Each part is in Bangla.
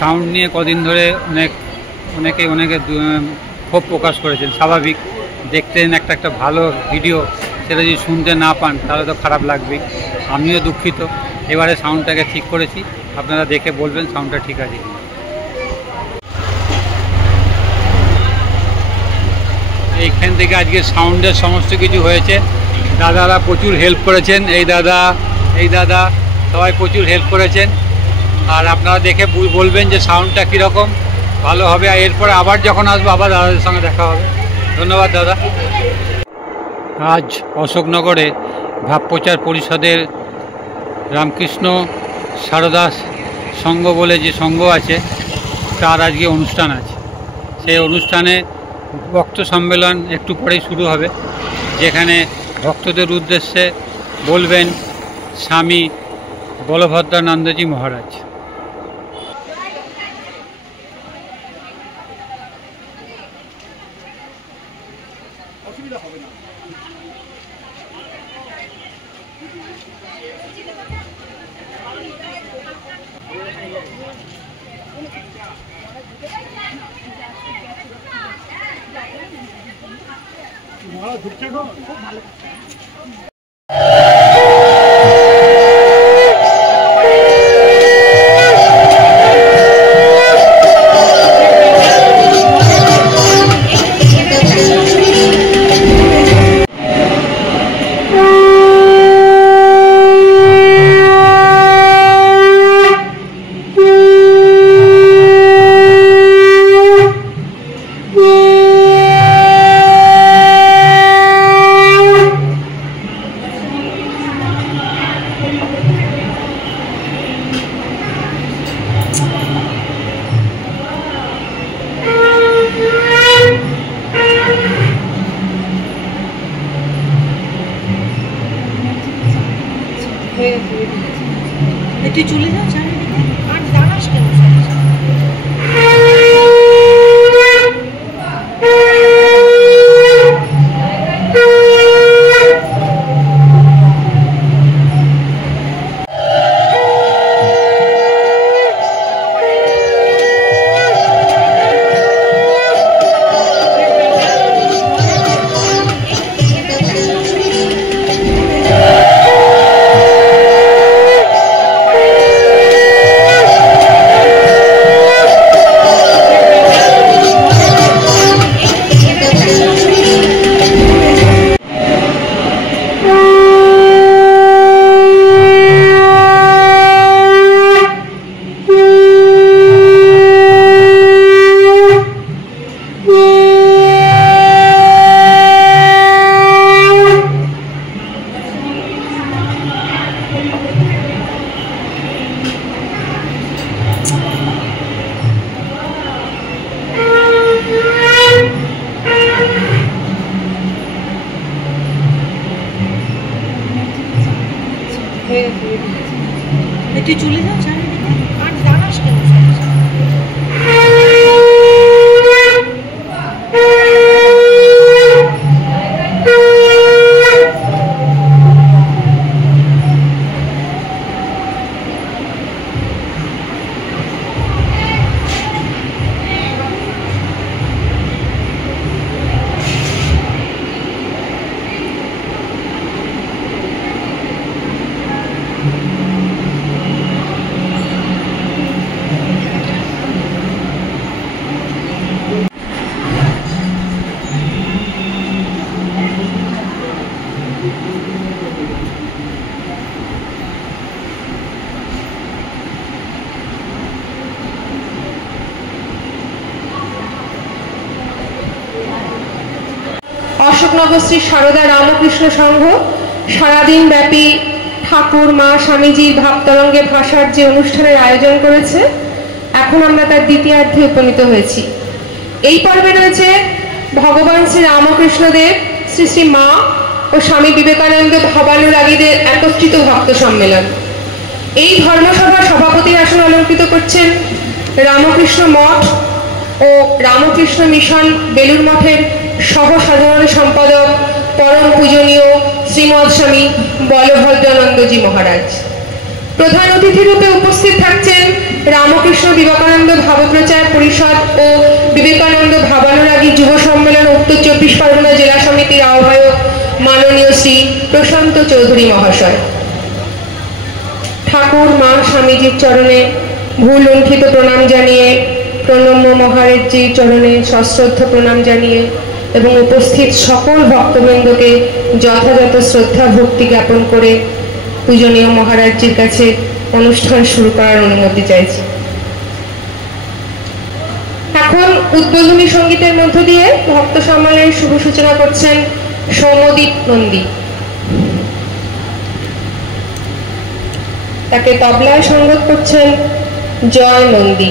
সাউন্ড নিয়ে কদিন ধরে অনেকে ক্ষোভ প্রকাশ করেছেন। স্বাভাবিক, দেখতেন একটা ভালো ভিডিও, সেটা যদি শুনতে না পান তাহলে তো খারাপ লাগবেই। আমিও দুঃখিত। এবারে সাউন্ডটাকে ঠিক করেছি, আপনারা দেখে বলবেন সাউন্ডটা ঠিক আছে কি। এইখান থেকে আজকে সাউন্ডের সমস্ত কিছু হয়েছে। দাদারা প্রচুর হেল্প করেছেন, এই দাদা সবাই প্রচুর হেল্প করেছেন। আর আপনারা দেখে বলবেন যে সাউন্ডটা কীরকম, ভালো হবে। আর এরপরে আবার যখন আসবো আবার দাদাদের সঙ্গে দেখা হবে। ধন্যবাদ দাদা। আজ অশোকনগরে ভাবপ্রচার পরিষদের রামকৃষ্ণ সারদা সংঘ বলে যে সংঘ আছে, তার আজকে অনুষ্ঠান আছে। সেই অনুষ্ঠানে ভক্ত সম্মেলন একটু পরেই শুরু হবে, যেখানে ভক্তদের উদ্দেশ্যে বলবেন স্বামী বলভদ্রানন্দজি মহারাজ। তুই চলে যাও আর দাঁড়াস কেন? তুই চলে যাও আর দাঁড়াস কেন? অশোকনগর শ্রী সারদা রামকৃষ্ণ সংঘ সারাদিন ব্যাপী ঠাকুর মা স্বামীজির ভাবতরঙ্গে ভাষার যে অনুষ্ঠানের আয়োজন করেছে, এখন আমরা তার দ্বিতীয়ার্ধে উপনীত হয়েছি। এই পর্বে রয়েছে ভগবান শ্রী রামকৃষ্ণদেব, শ্রী শ্রী মা ও স্বামী বিবেকানন্দ ভাবানুরাগীদের একত্রিত ভক্ত সম্মেলন। এই ধর্মসভার সভাপতির আসন অলঙ্কৃত করছেন রামকৃষ্ণ মঠ ও রামকৃষ্ণ মিশন বেলুর মঠের সহ সাধারণ সম্পাদক পরম পূজনীয় শ্রীমৎ স্বামী বলভদ্রানন্দজি মহারাজ। প্রধান অতিথি রূপে উপস্থিত থাকছেন রামকৃষ্ণ বিবেকানন্দ ভাবপ্রচার পরিষদ ও বিবেকানন্দ ভাবানুরাগী যুব সম্মেলন উত্তর 24 পরগনা জেলা সমিতির আহ্বায়ক মাননীয় শ্রী প্রশান্ত চৌধুরী মহাশয়। ঠাকুর মা স্বামীজির চরণে ভুল লুণ্ঠিত প্রণাম জানিয়ে, প্রণম্য মহারাজজির চরণে সশ্রদ্ধ প্রণাম জানিয়ে এবং উপস্থিত সকল ভক্তবৃন্দকে যথাযথ শ্রদ্ধা ভক্তি জ্ঞাপন করে পূজনীয় মহারাজজির কাছে অনুষ্ঠান শুরু করার অনুমতি চাইছি। এখন উদ্বোধনী সঙ্গীতের মধ্য দিয়ে ভক্ত সম্মেলনের শুভ সূচনা করছেন সৌম্যদীপ নন্দী। তাকে তবলায় সঙ্গত করছেন জয় নন্দী।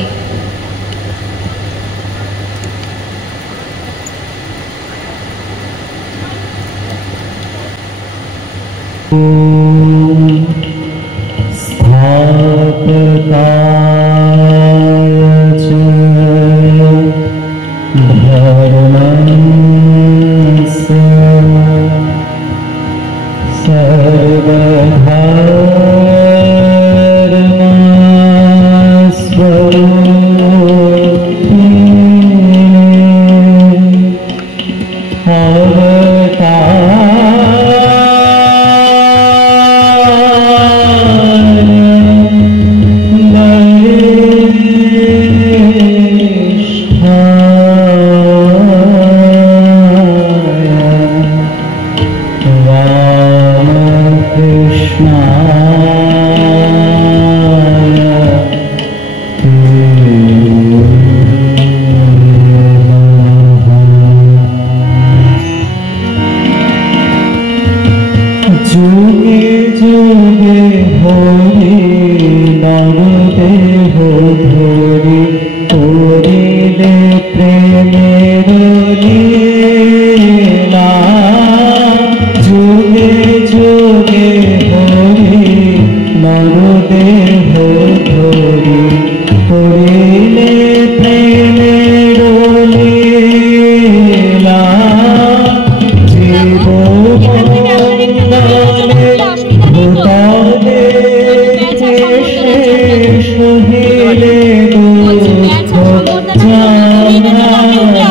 Thank you.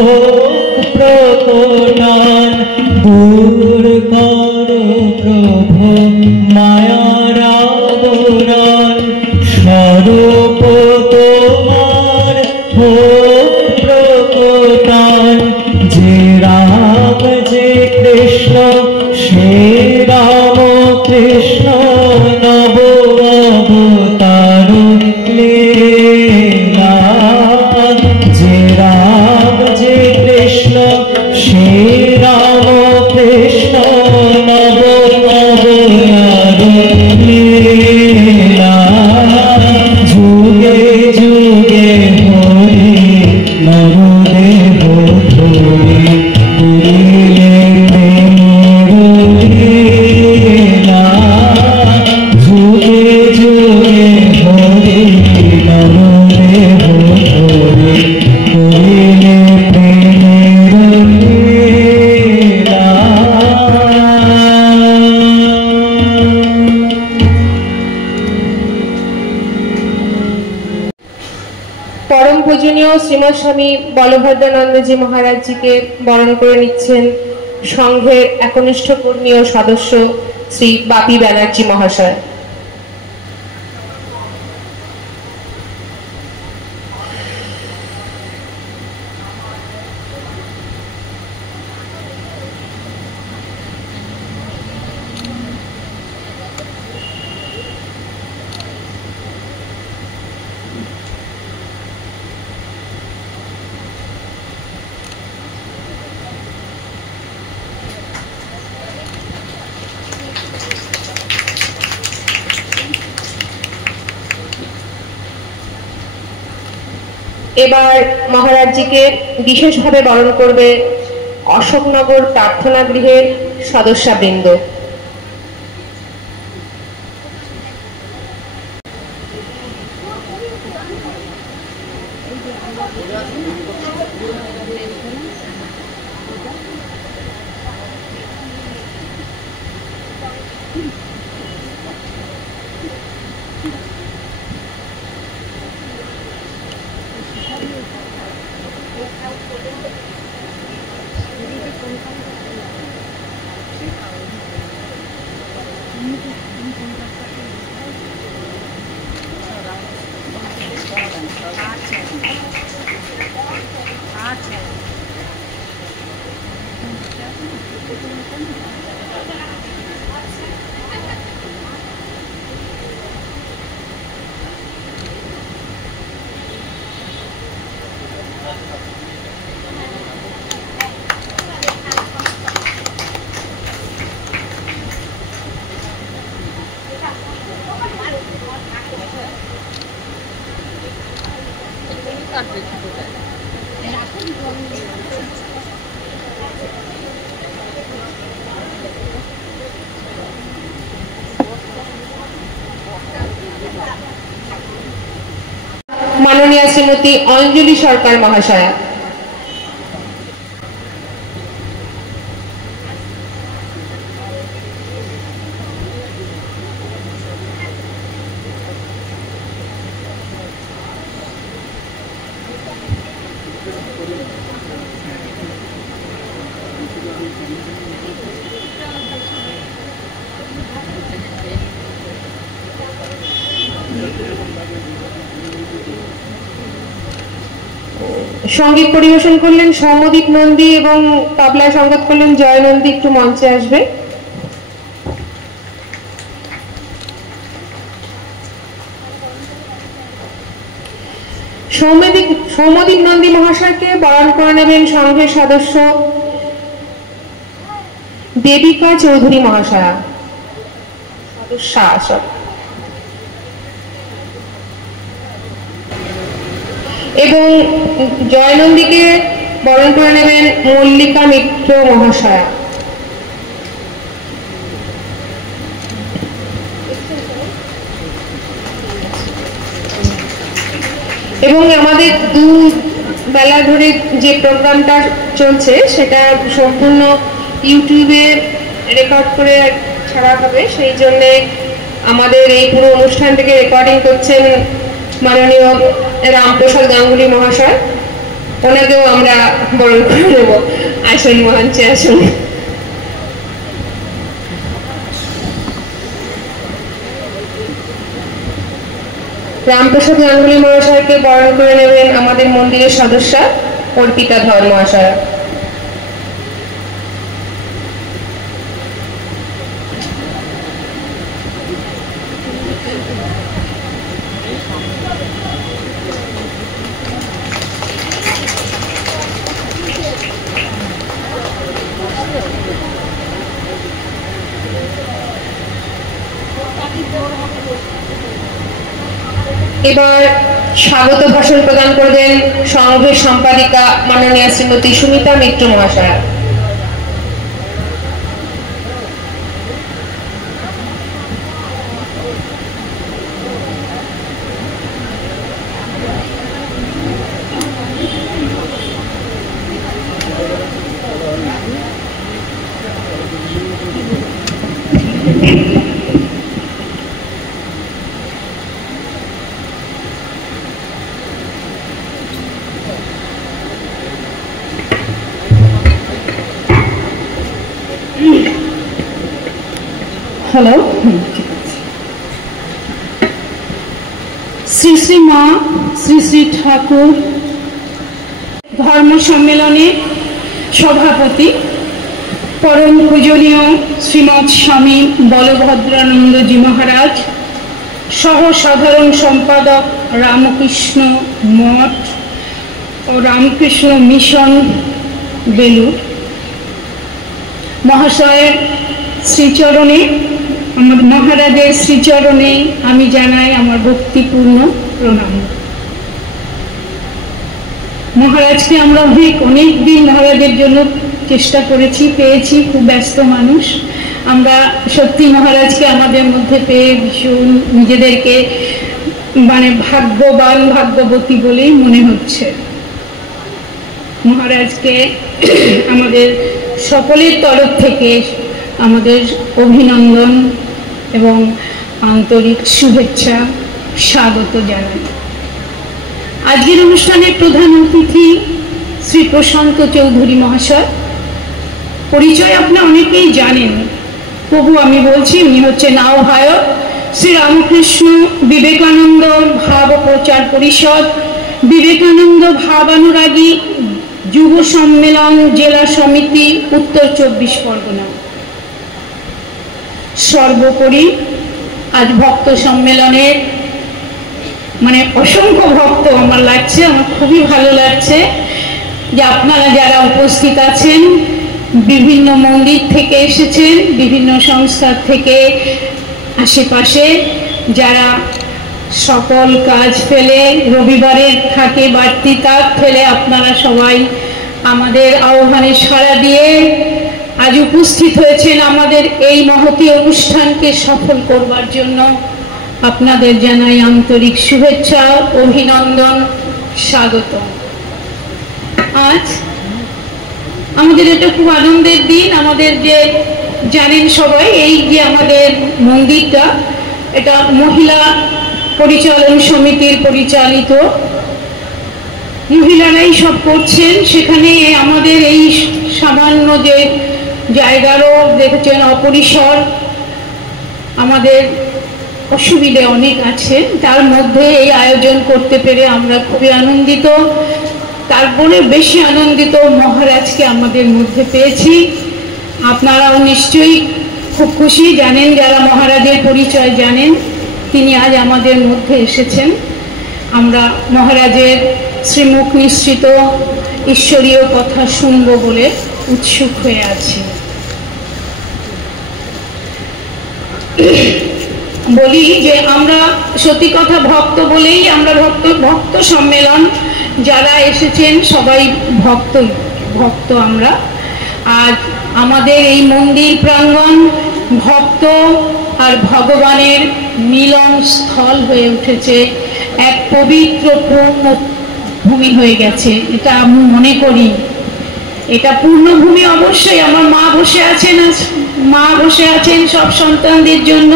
ভোগ প্রকটান দূর করো প্রভু মায়ার আবরণ স্বরূপ তোমার ভোগ প্রকটান যে রাম যে কৃষ্ণ সে রাম কৃষ্ণ নব অবতার লীলা যে রাম যে কৃষ্ণ সে রাম কৃষ্ণ নব অবতার লীলা যুগে যুগে হরি নরদেহ ধরি করিলে লীলা যুগে যুগে হরি নরদেহ ধরি করিলে লীলা। পরম পূজনীয় শ্রীমৎ স্বামী বলভদ্রানন্দজি মহারাজজিকে বরণ করে নিচ্ছেন সংঘের একনিষ্ঠ কর্মী ও সদস্য শ্রী বাপি ব্যানার্জি মহাশয়। এবার মহারাজজিকে বিশেষভাবে বরণ করবে অশোকনগর প্রার্থনা গৃহের সদস্যবৃন্দ। মাননীয়া শ্রীমতী অঞ্জলি সরকার মহাশয়া। সঙ্গীত পরিবেশন করলেন সৌম্যদীপ নন্দী এবং তবলায় সংগত করলেন জয় নন্দী। একটু মঞ্চে আসবে। সৌম্যদীপ নন্দী মহাশয়কে বরণ করে নেবেন সংঘের সদস্য দেবিকা চৌধুরী মহাশয়া। এবং জয়নন্দীকে বরণ করে নেবেন মল্লিকা মিত্র মহাশয়া। এবং আমাদের দু বেলা ধরে যে প্রোগ্রামটা চলছে সেটা সম্পূর্ণ ইউটিউবে রেকর্ড করে ছাড়া হবে, সেই জন্য আমাদের এই পুরো অনুষ্ঠানটিকে রেকর্ডিং করছেন মাননীয় রামপ্রসাদ গাঙ্গুলি মহাশয়। ওনাকেও আমরা বরণ করে নেব। আসুন মঞ্চে আসুন। রামপ্রসাদ গাঙ্গুলি মহাশয়কে বরণ করে নেবেন আমাদের মন্দিরের সদস্যা অর্পিতা ধর মহাশয়। এবার স্বাগত ভাষণ প্রদান করবেন সংঘের সম্পাদিকা মাননীয়া শ্রীমতী সুমিতা মিত্র মহাশয়া। হ্যালো, শ্রী শ্রী মা শ্রী শ্রী ঠাকুর ধর্ম সম্মেলনে সভাপতি পরম পূজনীয় শ্রীমৎ স্বামী বলভদ্রানন্দজি মহারাজ, সহ সাধারণ সম্পাদক রামকৃষ্ণ মঠ ও রামকৃষ্ণ মিশন বেলুর মহাশয়ের শ্রীচরণে, আমার মহারাজের শ্রীচরণে আমি জানাই আমার ভক্তিপূর্ণ প্রণাম। মহারাজকে আমরা অনেক দিন মহারাজের জন্য চেষ্টা করেছি, পেয়েছি, খুব ব্যস্ত মানুষ আমরা। সত্যি মহারাজকে আমাদের মধ্যে পেয়ে ভীষণ নিজেদেরকে ভাগ্যবান ভাগ্যবতী বলেই মনে হচ্ছে। মহারাজকে আমাদের সকলের তরফ থেকে আমাদের অভিনন্দন এবং আন্তরিক শুভেচ্ছা স্বাগত জানাই। আজকের অনুষ্ঠানের প্রধান অতিথি শ্রী প্রশান্ত চৌধুরী মহাশয়। পরিচয় আপনারা অনেকেই জানেন, তবু আমি বলছি, উনি হচ্ছেন আহ্বায়ক শ্রী রামকৃষ্ণ বিবেকানন্দ ভাব প্রচার পরিষদ, বিবেকানন্দ ভাবানুরাগী যুব সম্মেলন জেলা সমিতি, উত্তর 24 পরগনা। সর্বোপরি আজ ভক্ত সম্মেলনের অসংখ্য ভক্ত আমার লাগছে, আমার খুবই ভালো লাগছে যে আপনারা যারা উপস্থিত আছেন, বিভিন্ন মন্দির থেকে এসেছেন, বিভিন্ন সংস্থা থেকে, আশেপাশে যারা সকল কাজ ফেলে রবিবারের থাকে বাড়তি তাক ফেলে আপনারা সবাই আমাদের আহ্বানে সাড়া দিয়ে আজ উপস্থিত হয়েছেন আমাদের এই মহতী অনুষ্ঠানকে সফল করবার জন্য। আপনাদের জানাই আন্তরিক শুভেচ্ছা, অভিনন্দন, স্বাগত। আজ আমাদের এটা খুব আনন্দের দিন। আমাদের যে জানেন সবাই, এই যে আমাদের মন্দিরটা, এটা মহিলা পরিচালন সমিতির পরিচালিত, মহিলারাই সব করছেন। সেখানে আমাদের এই সামান্য যে জায়গারও দেখেছেন অপরিসর, আমাদের অসুবিধে অনেক আছে, তার মধ্যে এই আয়োজন করতে পেরে আমরা খুবই আনন্দিত। তারপরে বেশি আনন্দিত মহারাজকে আমাদের মধ্যে পেয়েছি। আপনারাও নিশ্চয়ই খুব খুশি, জানেন যারা মহারাজের পরিচয় জানেন, তিনি আজ আমাদের মধ্যে এসেছেন। আমরা মহারাজের শ্রীমুখ নিঃসৃত ঈশ্বরীয় কথা শুনব বলে উৎসুক হয়ে আছি। বলি যে আমরা সত্যি কথা ভক্ত বলেই আমরা ভক্ত সম্মেলন যারা এসেছেন সবাই ভক্ত আমরা। আর আমাদের এই মন্দির প্রাঙ্গণ ভক্ত আর ভগবানের মিলন স্থল হয়ে উঠেছে, এক পবিত্র পূর্ণ ভূমি হয়ে গেছে। এটা আমি মনে করি এটা পূর্ণভূমি। অবশ্যই আমার মা বসে আছেন সব সন্তানদের জন্য।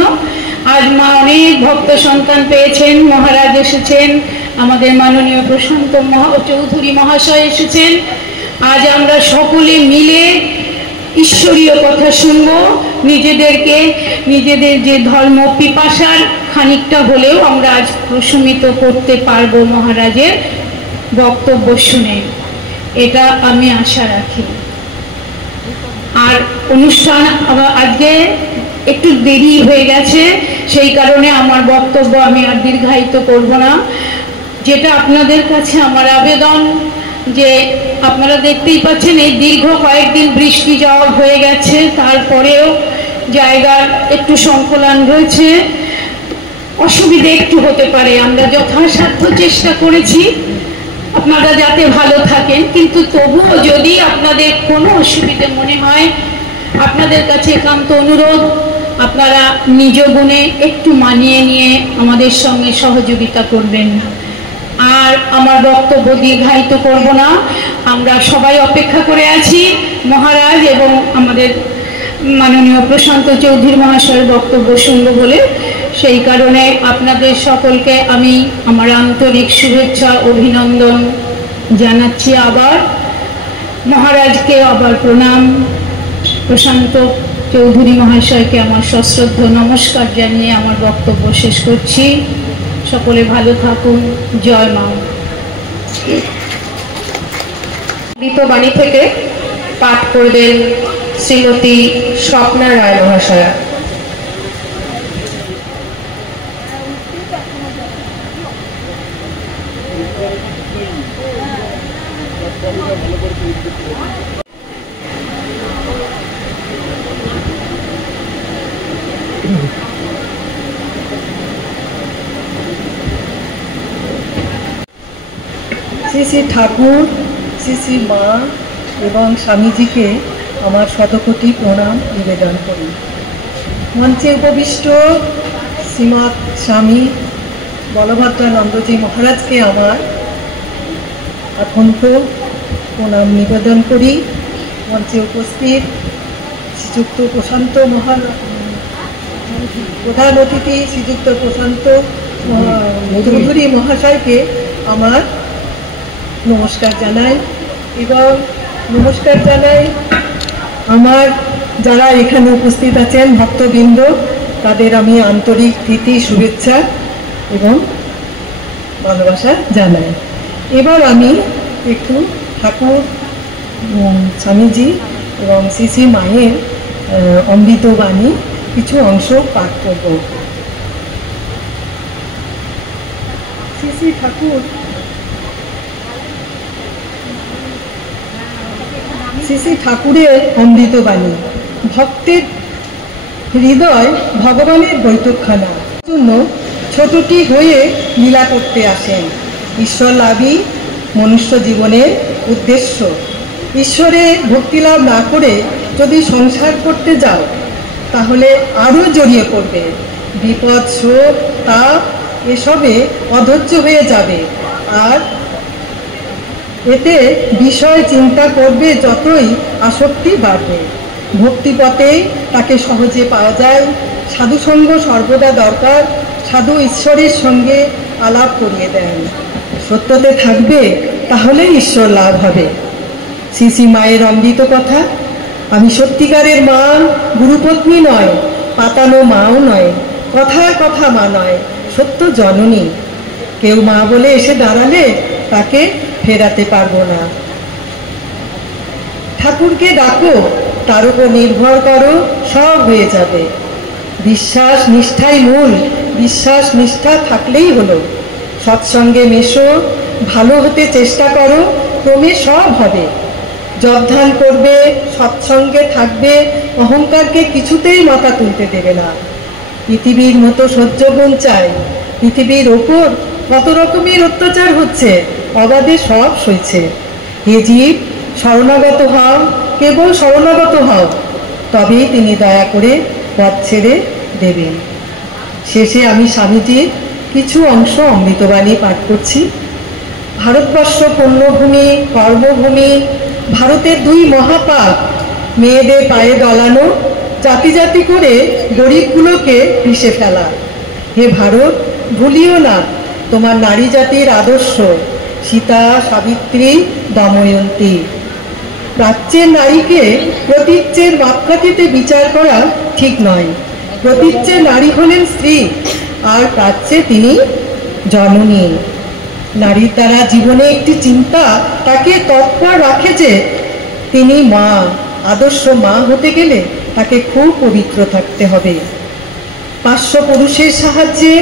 আজ মা অনেক ভক্ত সন্তান পেয়েছেন, মহারাজ এসেছেন, আমাদের মাননীয় প্রশান্ত চৌধুরী মহাশয় এসেছেন। আজ আমরা সকলে মিলে ঈশ্বরীয় কথা শুনব, নিজেদের যে ধর্ম পিপাসার খানিকটা হলেও আমরা আজ প্রশমিত করতে পারবো মহারাজের বক্তব্য শুনে, এটা আমি আশা রাখি। আর অনুষ্ঠান আজকে একটু দেরি হয়ে গেছে, সেই কারণে আমার বক্তব্য আমি আর দীর্ঘায়িত করব না। যেটা আপনাদের কাছে আমার আবেদন, যে আপনারা দেখতেই পাচ্ছেন এই দীর্ঘ কয়েকদিন বৃষ্টি ঝড় হয়ে গেছে, তারপরেও জায়গার একটু সংকলন রয়েছে, অসুবিধে একটু হতে পারে। আমরা যথাসাধ্য চেষ্টা করেছি আপনারা যাতে ভালো থাকেন, কিন্তু তবুও যদি আপনাদের কোনো অসুবিধে মনে হয়, আপনাদের কাছে একান্ত অনুরোধ আপনারা নিজ গুণে একটু মানিয়ে নিয়ে আমাদের সঙ্গে সহযোগিতা করবেন। আর আমার বক্তব্য দীর্ঘায়িত করব না, আমরা সবাই অপেক্ষা করে আছি মহারাজ এবং আমাদের মাননীয় প্রশান্ত চৌধুরী মহাশয়ের বক্তব্য শুনব বলে। সেই কারণে আপনাদের সকলকে আমি আমার আন্তরিক শুভেচ্ছা অভিনন্দন জানাচ্ছি। আবার মহারাজকে আবার প্রণাম, প্রশান্ত চৌধুরী মহাশয়কে আমার সশ্রদ্ধ নমস্কার জানিয়ে আমার বক্তব্য শেষ করছি। সকলে ভালো থাকুন, জয় মা। বাণী থেকে পাঠ করবেন শ্রীমতী স্বপ্না রায় মহাশয়া। শ্রী শ্রী ঠাকুর, শ্রী শ্রী মা এবং স্বামীজিকে আমার শতকোটি প্রণাম নিবেদন করি। মঞ্চে উপবিষ্ট শ্রীমৎ স্বামী বলভদ্রানন্দজি মহারাজকে আমার অত্যন্ত প্রণাম নিবেদন করি। মঞ্চে উপস্থিত শ্রীযুক্ত প্রশান্ত প্রধান অতিথি শ্রীযুক্ত প্রশান্ত চৌধুরী মহাশয়কে আমার নমস্কার জানাই এবং নমস্কার জানাই আমার যারা এখানে উপস্থিত আছেন ভক্তবৃন্দ, তাদের আমি আন্তরিক প্রীতি শুভেচ্ছা এবং ভালোবাসা জানাই। এবার আমি একটু ঠাকুর, স্বামীজি এবং শ্রী শ্রী মায়ের অমৃত বাণী কিছু অংশ পাঠ করব। শ্রী শ্রী ঠাকুর, শ্রী শ্রী ঠাকুরের অমৃত বাণী। ভক্তের হৃদয় ভগবানের বৈঠকখানা, জন্য ছোটটি হয়ে লীলা করতে আসেন। ঈশ্বর লাভই মনুষ্য জীবনের উদ্দেশ্য। ঈশ্বরে ভক্তিলাভ না করে যদি সংসার করতে যাও তাহলে আরও জড়িয়ে পড়বে। বিপদ, শোক, তাপ এসবে অধৈর্য হয়ে যাবে, আর এতে বিষয় চিন্তা করবে যতই আসক্তি বাড়বে। ভক্তিপথে তাকে সহজে পাওয়া যায়। সাধুসঙ্গ সর্বদা দরকার। সাধু ঈশ্বরের সঙ্গে আলাপ করিয়ে দেন। সত্যতে থাকবে, তাহলে ঈশ্বর লাভ হবে। শ্রী শ্রী মায়ের অমৃত কথা। আমি সত্যিকারের মা, গুরুপত্নী নয়, পাতানো মাও নয়, কথায় কথা মা নয়, সত্য জননী। কেউ মা বলে এসে দাঁড়ালে তাকে ফেরাতে পারবো না। ঠাকুরকে ডাকো, তার উপর নির্ভর করো, সব হয়ে যাবে। বিশ্বাস নিষ্ঠাই মূল। বিশ্বাস নিষ্ঠা থাকলেই হলো। সৎসঙ্গে মেশো, ভালো হতে চেষ্টা করো, ক্রমে সব হবে। জপ ধ্যান করবে, সৎসঙ্গে থাকবে, অহংকারকে কিছুতেই মাথা তুলতে দেবে না। পৃথিবীর মতো সহ্য গুণ চাই। পৃথিবীর ওপর কত রকমের অত্যাচার হচ্ছে, অবাধে সব সইছে। হে জীব, শরণাগত হও, কেবল শরণাগত হও, তবেই তিনি দয়া করে পথ ছেড়ে দেবেন। শেষে আমি স্বামীজির কিছু অংশ অমৃতবাণী পাঠ করছি। ভারতবর্ষ পুণ্যভূমি, কর্মভূমি। ভারতের দুই মহাপাপ, মেয়েদের পায়ে দলানো, জাতি জাতি করে গরিবগুলোকে পিষে ফেলা। হে ভারত, ভুলিও না তোমার নারী জাতির আদর্শ সীতা, সাবিত্রী, দময়ন্তী। প্রাচ্যের নারীকে প্রতীচ্যের মাপকাঠিতে বিচার করা ঠিক নয়। প্রতীচ্যের নারী হলেন স্ত্রী, আর প্রাচ্যে তিনি জননী। নারীর দ্বারা জীবনে একটি চিন্তা তাকে তৎপর রাখে যে তিনি মা। আদর্শ মা হতে গেলে তাকে খুব পবিত্র থাকতে হবে। 500 পুরুষের সাহায্যে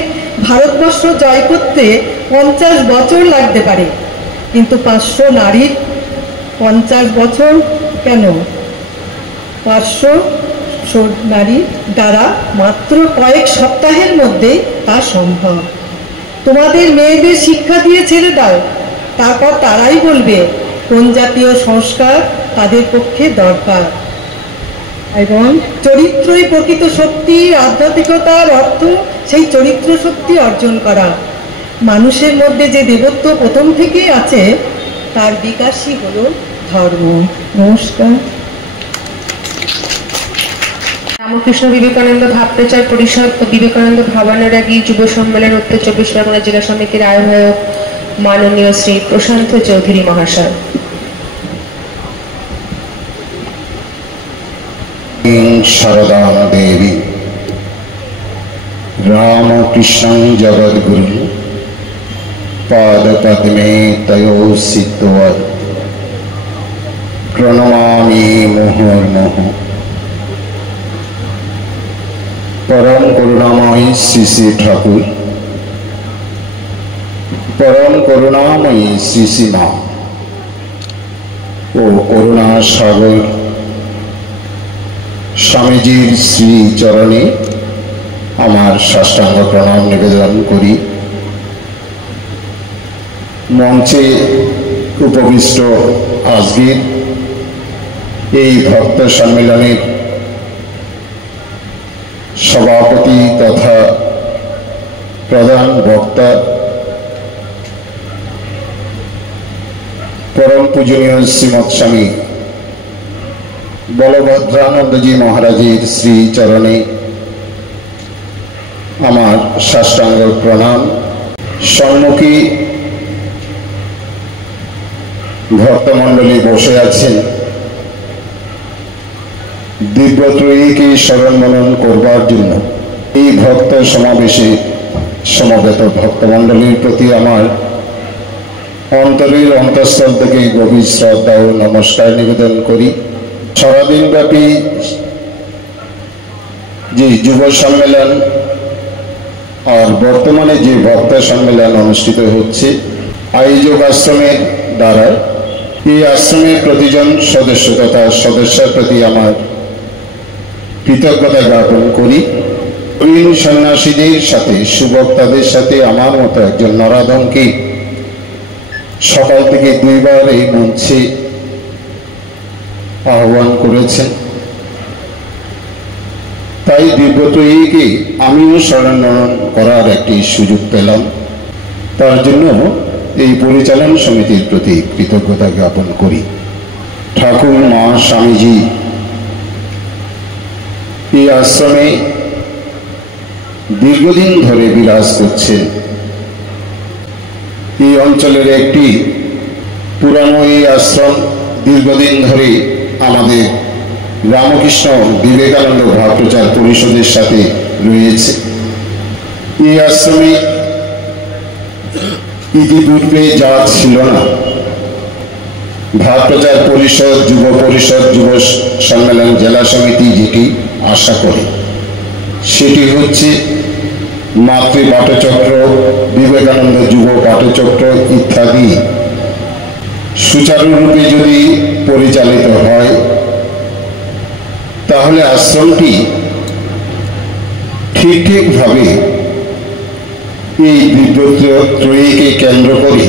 ভারতবর্ষ জয় করতে 50 বছর লাগতে পারে, কিন্তু 500 নারীর 50 বছর কেন? 500 নারী দ্বারা মাত্র কয়েক সপ্তাহের মধ্যে তা সম্ভব। তোমাদের মেয়েদের শিক্ষা দিয়ে ছেড়ে দাও, তারপর তারাই বলবে কোন জাতীয় সংস্কার তাদের পক্ষে দরকার। এবং চরিত্রই প্রকৃত শক্তি। আধ্যাত্মিকতার অর্থ সেই চরিত্র শক্তি অর্জন করা। মানুষের মধ্যে যে দেবত্ব প্রথম থেকেই আছে তার বিকাশই হলো ধর্ম। নমস্কার। রামকৃষ্ণ বিবেকানন্দ ভাবপ্রচার পরিষদ ও বিবেকানন্দ ভাবানুরাগী যুব সম্মেলন উত্তর 24 পরগনা জেলা সমিতির আহ্বায়ক মাননীয় শ্রী প্রশান্ত চৌধুরী মহাশয়। শারদা দেবী রামকৃষ্ণ জগদ্গুরু পাদ পদ্মে তয়ো সিদ্ধবৎ প্রণমামি মুহুর্মুহ। পরম করুণাময়ী শ্রী শ্রী ঠাকুর, পরম করুণাময়ী শ্রী শ্রী মা ও করুণা সাগর স্বামীজির শ্রী চরণে আমার সাষ্টাঙ্গ প্রণাম নিবেদন করি। মঞ্চে উপবিষ্ট আজকের এই ভক্ত সম্মেলনের সভাপতি তথা প্রধান বক্তা পরম পূজনীয় শ্রীমৎ স্বামী বলভদ্রানন্দজি মহারাজের শ্রী চরণে আমার সাষ্টাঙ্গ প্রণাম। সম্মুখী ভক্তমণ্ডলী বসে আছেন, দিব্যত্রয়ীকে স্মরণ মনন করবার জন্য এই ভক্ত সমাবেশে সমবেত ভক্তমণ্ডলীর প্রতি আমার অন্তরের অন্তঃস্থল থেকে গভীর শ্রদ্ধা ও নমস্কার নিবেদন করি। সারাদিন ব্যাপী যে যুব সম্মেলন আর বর্তমানে যে ভক্ত সম্মেলন অনুষ্ঠিত হচ্ছে আয়োজক আশ্রমের দ্বারা, এই আশ্রমের প্রতিজন সদস্য তথা সদস্যের প্রতি আমার কৃতজ্ঞতা জ্ঞাপন করি। প্রবীণ সন্ন্যাসীদের সাথে সুবক্তাদের সাথে আমার মতো একজন নরাধমকে সকাল থেকে 2 বার এই মঞ্চে আহ্বান করেছেন, তাই দিব্যত্রয়ীকে আমিও স্মরণ করার একটি সুযোগ পেলাম। তার জন্য এই পরিচালন সমিতির প্রতি কৃতজ্ঞতা জ্ঞাপন করি। ঠাকুর মা স্বামীজি এই আশ্রমে দীর্ঘদিন ধরে বিরাজ করছেন। এই অঞ্চলের একটি পুরানো এই আশ্রম দীর্ঘদিন ধরে আমাদের রামকৃষ্ণ বিবেকানন্দ ভাবপ্রচার পরিষদের সাথে রয়েছে। এই আশ্রমে ইতিপূর্বে যা ছিল না, ভাবপ্রচার পরিষদ, যুব পরিষদ, যুব সম্মেলন জেলা সমিতি যেটি আশা করে সেটি হচ্ছে মাতৃ পাঠচক্র, বিবেকানন্দ যুব পাঠচক্র ইত্যাদি সুচারুরূপে যদি পরিচালিত হয় তাহলে আশ্রমটি ঠিকভাবে এই দিব্যত্রয়ীকে কেন্দ্র করে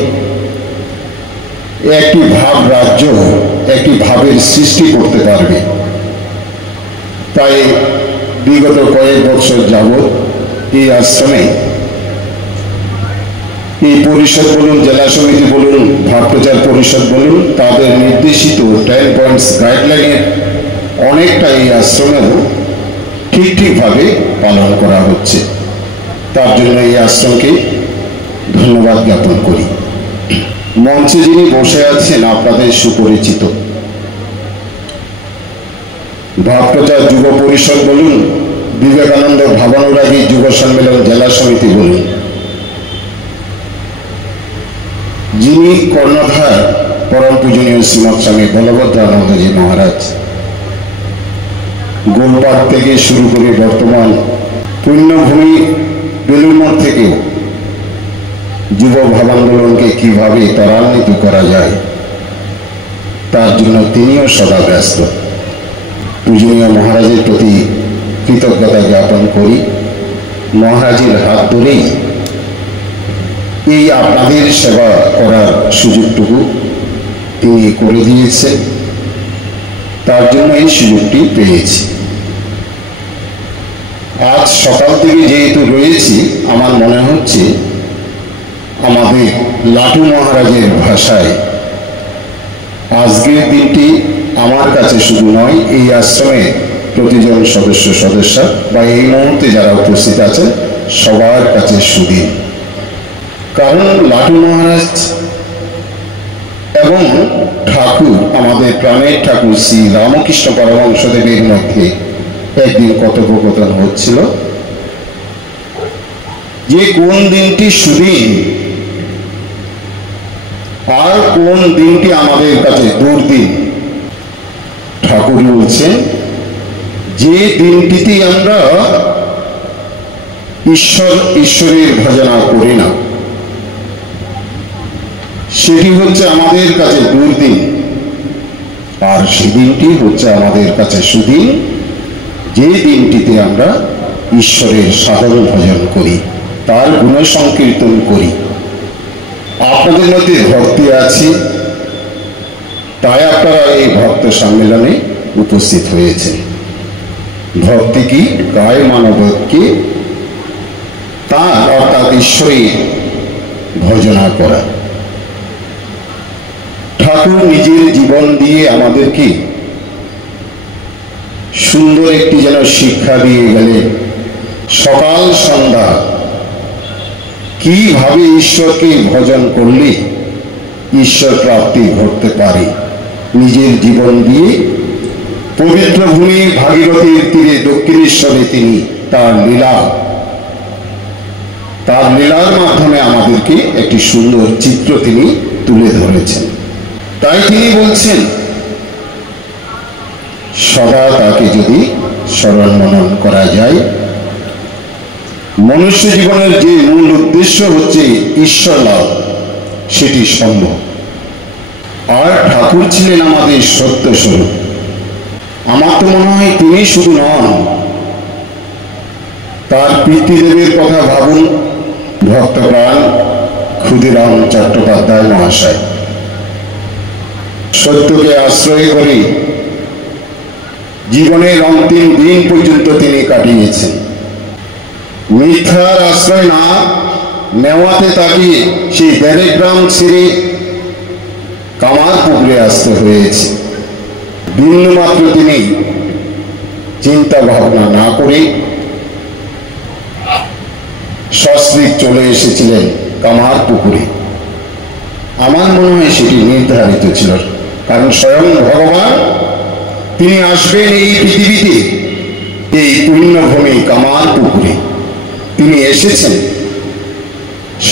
একটি ভাব রাজ্য, একটি ভাবের সৃষ্টি করতে পারবে। তাই বিগত কয়েক বছর যাবৎ এই আশ্রমে এই পরিষদ বলুন, জেলা সমিতি বলুন, ভাবপ্রচার পরিষদ বলুন, তাদের নির্দেশিত 10 পয়েন্টস গাইডলাইনের অনেকটা এই আশ্রমেও ঠিকভাবে পালন করা হচ্ছে। তার জন্য এই আশ্রমকে ধন্যবাদ জ্ঞাপন করি। মঞ্চে যিনি বসে আছেন আপনাদের সুপরিচিত, ভাবপ্রচার যুব পরিষদ বলুন, বিবেকানন্দ ভাবানুরাগী যুব সম্মেলন জেলা সমিতি বলুন, যিনি কর্ণধার পরম পূজনীয় শ্রীমৎ স্বামী বলভদ্রানন্দজি মহারাজ, গোলপাট থেকে শুরু করে বর্তমান পুণ্যভূমি বেলুড়মঠ থেকেও যুব ভাবান্দোলনকে কিভাবে ত্বরান্বিত করা যায় তার জন্য তিনিও সদা ব্যস্ত। পূজনীয় মহারাজের প্রতি কৃতজ্ঞতা জ্ঞাপন করি। মহারাজের হাত ধরেই এই আপনাদের সেবা করার সুযোগটুকু তিনি করে দিয়েছেন, তার জন্য এই সুযোগটি পেয়েছি। আজ সকাল থেকে যেহেতু রয়েছি, আমার মনে হচ্ছে আমাদের লাটু মহারাজের ভাষায় আজকের দিনটি আমার কাছে শুধু নয়, এই আশ্রমের প্রতিজন সদস্যা বা এই মুহূর্তে যারা উপস্থিত আছেন সবার কাছে সুদিন। কারণ লাটু মহারাজ এবং ঠাকুর, আমাদের প্রাণের ঠাকুর শ্রী রামকৃষ্ণ পরমহংসদেবের মধ্যে একদিন কথোপকথন হচ্ছিল যে কোন দিনটি সুদিন আর কোন দিনটি আমাদের কাছে দুর্দিন। ঠাকুর বলছেন যে দিনটিতে আমরা ঈশ্বরের ভজনা করি না, সেটি হচ্ছে আমাদের কাছে দুর্দিন, আর সেদিনটি হচ্ছে আমাদের কাছে সুদিন, যে দিনটিতে আমরা ঈশ্বরের সাধারণ ভজন করি, তার গুণ সংকীর্তন করি। আপনাদের মধ্যে ভক্তি আছে, তাই আপনারা এই ভক্ত সম্মেলনে উপস্থিত হয়েছেন। ভক্তি কি? কায় মানবকে তার অর্থাৎ ঈশ্বরের ভজনা করা। ঠাকুর নিজের জীবন দিয়ে আমাদেরকে সুন্দর একটি যেন শিক্ষা দিয়ে গেলেন। সকাল সন্ধ্যা কিভাবে ঈশ্বরকে ভজন করলে ঈশ্বর প্রাপ্তি ঘটতে পারে, নিজের জীবন দিয়ে পবিত্র ভূমি ভাগীরথীর তীরে দক্ষিণেশ্বরে তিনি তার লীলার মাধ্যমে আমাদেরকে একটি সুন্দর চিত্র তিনি তুলে ধরেছেন। তাই তিনি বলছেন সদা তাকে যদি স্মরণ মনন করা যায়, মনুষ্য জীবনের যে মূল উদ্দেশ্য হচ্ছে ঈশ্বর লাভ, সেটি সম্ভব। আর ঠাকুর ছিলেন আমাদের সত্য স্বরূপ। আমার তো মনে হয় তিনি শুধু নন, তার পিতৃদেবের কথা ভাবুন, ভক্তপ্রাণ ক্ষুদিরাম চট্টোপাধ্যায় মহাশয়। সত্যকে আশ্রয় করে জীবনের অন্তিম দিন পর্যন্ত তিনি কাটিয়েছেন। মিথ্যার আশ্রয় না নেওয়াতে তাকে সেই দেড় গ্রাম ছেড়ে কামারপুকুরে আসতে হয়েছে। বিন্দুমাত্র তিনি চিন্তা ভাবনা না করে সস্ত্রীক চলে এসেছিলেন কামারপুকুরে। আমার মনে হয় সেটি নির্ধারিত ছিল, কারণ স্বয়ং ভগবান তিনি আসবেন এই পৃথিবীতে, এই পুণ্যভূমি কামারপুকুরে তিনি এসেছেন,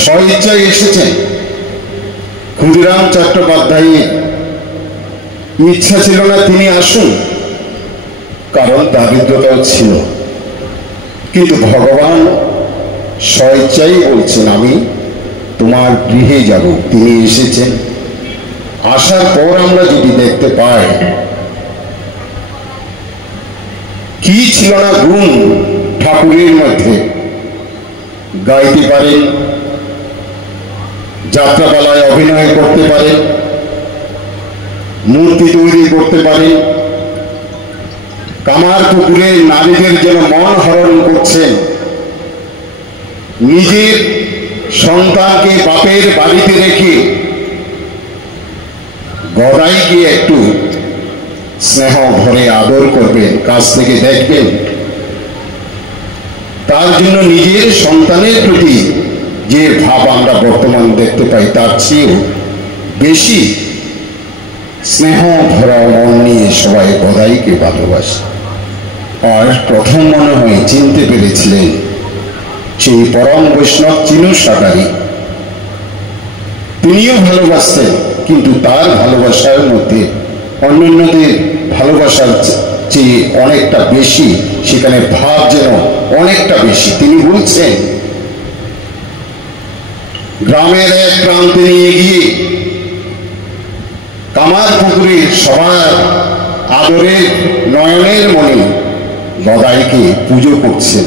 স্বইচ্ছায় এসেছেন। ক্ষুদিরাম চট্টোপাধ্যায়ের ইচ্ছা ছিল না তিনি আসুন, কারণ দারিদ্রতাও ছিল, কিন্তু ভগবান স্বইচ্ছাই বলছেন আমি তোমার গৃহে যাব। তিনি এসেছেন। আসার পর আমরা যদি দেখতে পাই কি ছিল না গুণ ঠাকুরের মধ্যে, গাইতে পারেন, যাত্রাপালায় অভিনয় করতে পারেন, মূর্তি তৈরি করতে পারেন, কামারপুকুরে নারীদের যেন মন হরণ করছেন, নিজের সন্তানকে বাপের বাড়িতে রেখে গদাইকে একটু স্নেহ ভরে আদর করবেন, কাছ থেকে দেখবেন, তার জন্য নিজের সন্তানের প্রতি যে ভাব আমরা বর্তমান দেখতে পাই তার চেয়েও বেশি স্নেহ ভরা মন নিয়ে সবাই গদাইকে ভালোবাসে। আর প্রথম মনে হয় চিনতে পেরেছিলেন সেই পরম বৈষ্ণব চিনু সাকারি। তিনিও ভালোবাসতেন, কিন্তু তার ভালোবাসার মধ্যে অন্যান্যদের ভালোবাসার চেয়ে অনেকটা বেশি, সেখানে ভাব যেন অনেকটা বেশি। তিনি বলছেন, গ্রামের এক প্রান্তে নিয়ে গিয়ে কামার পুকুরের সবার আদরের নয়নের মনে গদাইকে পুজো করছেন,